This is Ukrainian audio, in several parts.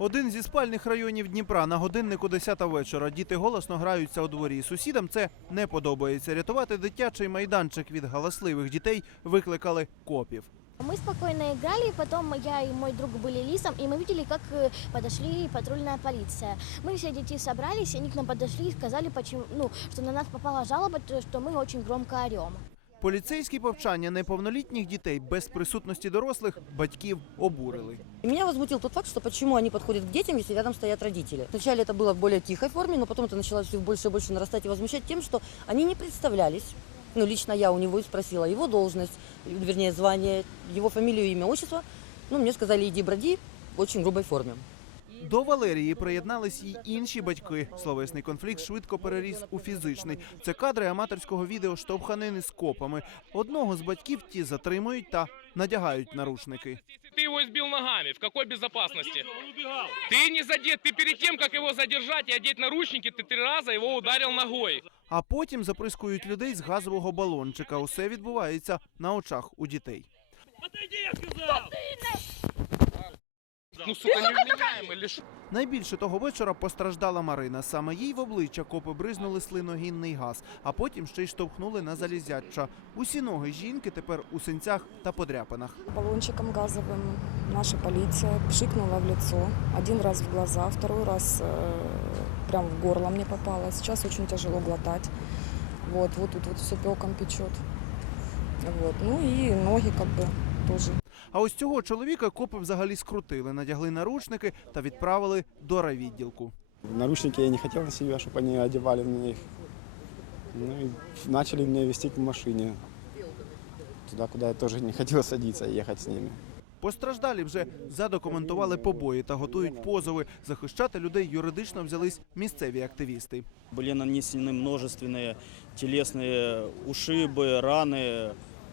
Один зі спальних районів Дніпра на годиннику 10 вечора. Діти голосно граються у дворі. Сусідам це не подобається. Рятувати дитячий майданчик від галасливих дітей викликали копів. Мы спокойно играли, потом я и мой друг были лисом, и мы видели, как э, подошли патрульная полиция. Мы все детей собрались, и они к нам подошли и сказали, почему, ну, что на нас попала жалоба, то, что мы очень громко орем. Поліцейські повчання неповнолітніх дітей без присутності дорослих батьків обурили. И меня возмутил тот факт, что почему они подходят к детям, если рядом стоят родители. Вначале это было в более тихой форме, но потом это начало все больше и больше нарастать и возмущать тем, что они не представлялись. Ну, лично я у него и спросила его должность, вернее, звание, его фамилию, имя, отчество. Ну, мне сказали, иди броди в очень грубой форме. До Валерії приєднались й інші батьки. Словесний конфлікт швидко переріс у фізичний. Це кадри аматорського відео штовханини з копами. Одного з батьків ті затримують та надягають наручники. Ты его избил ногами, в какой безопасности? Ты не задет, ты перед тем, как его задержать и одеть наручники, ты три раза его ударил ногой. А потім заприскують людей з газового балончика. Усе відбувається на очах у дітей. Ну, сука, невменяемый, лишь Найбільше того вечора постраждала Марина. Саме їй в обличчя копи бризнули слиногінний газ, а потім ще й штовхнули на залізяча. Усі ноги жінки тепер у синцях та подряпинах. баллончиком газовым. Наша полиция пшикнула в лицо. Один раз в глаза, второй раз э, прям в горло мне попало. Сейчас очень тяжело глотать. Вот, вот тут вот все пеком печет. Вот. Ну и ноги как бы тоже А ось цього чоловіка копи взагалі скрутили, надягли наручники та відправили до райвідділку. Наручники я не хотел на себя, чтобы они одевали на них. Ну и начали меня вести к машине. Туда, куда я тоже не хотел садиться и ехать с ними. Постраждалі вже задокументували побої та готують позови. Захищати людей юридично взялись місцеві активісти. Были нанесены множественные телесные ушибы, раны.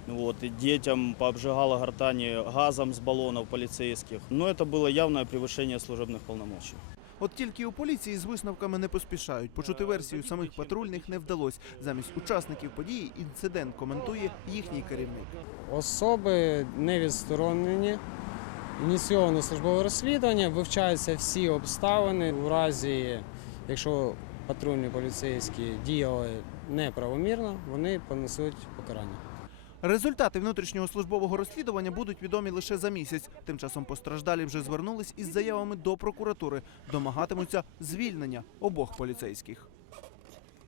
Вот, и детям пообжигало гортани газом с баллонов полицейских. Но это было явное превышение служебных полномочий. От тільки у поліції з висновками не поспішають. Почути версію самих патрульних не вдалося. Замість учасників події інцидент коментує їхній керівник. Особи не відсторонені. Ініційовано службове розслідування, вивчаються всі обставини. У разі, якщо патрульні поліцейські діяли неправомірно, вони понесуть покарання. Результати внутрішнього службового розслідування будуть відомі лише за місяць. Тим часом постраждалі вже звернулись із заявами до прокуратури. Домагатимуться звільнення обох поліцейських.